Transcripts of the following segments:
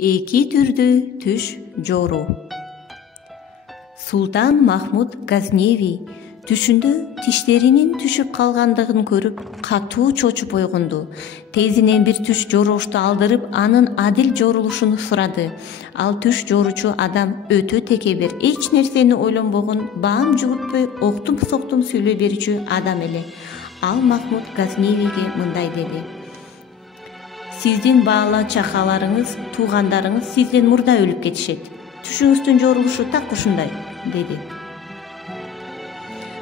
Эки түрдүү түш жору. Султан Махмуд Газневи түшүндө тиштеринин түшүп калгандыгын көрүп катуу чочуп ойгонду. Тезинен бир түш жоруушту алдырып, анын адил жорулушун сурады. Ал түш жооручу адам өтө текебер, эч нерсени ойлонбогон, баам жүгүртпөй октум-соктум сүйлөй берүүчү адам эле. Ал Махмуд Газневиге мындай деди: сиздин баала чакаларыңыз, туугандарыңыз сизден мурда өлүп кетишет. Түшүңүздүн жорулушу так ушундай, деди.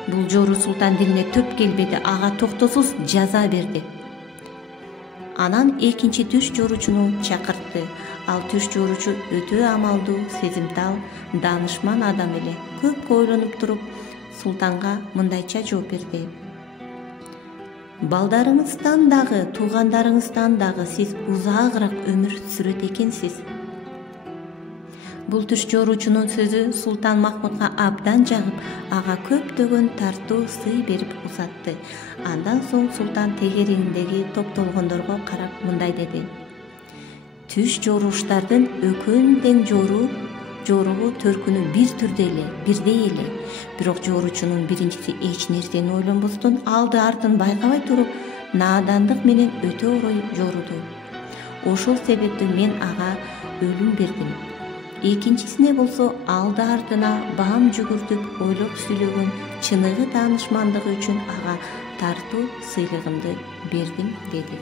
Бул жору султан дилине төп келбеди, ага токтосуз жаза берди. Анан экинчи түш жооручуну чакыртты. Ал түш жооручу өтө амалдуу, сезимтал, даанышман адам эле. Көп ойлонуп туруп, султанга мындайча жооп берди: балдарыңыздан дагы, туугандарыңыздан дагы сиз узаагыраак өмүр сүрөт экенсиз. Бул түш жооручунун сөзү Султан Махмудга абдан жагып, ага көптөгөн тартуу сый берип узатты. Андан соң султан тегериндеги топтолгондорго карап мындай деди: түш жорууштардын экөөнүн тең жоругу төркүнү бир түрдүү эле, бирдей эле. Бирок жооручунун биринчиси эч нерсени ойлонбостон, алды артын байкабай туруп, наадандык менен өтө орой жоруду. Ошол себептен мен ага өлүм бердим. Экинчисине болсо алды артына баам жүгүртүп ойлоп сүйлөгөн чыныгы таанышмандыгы үчүн ага тартуу сыйлыгымды бердим, деди.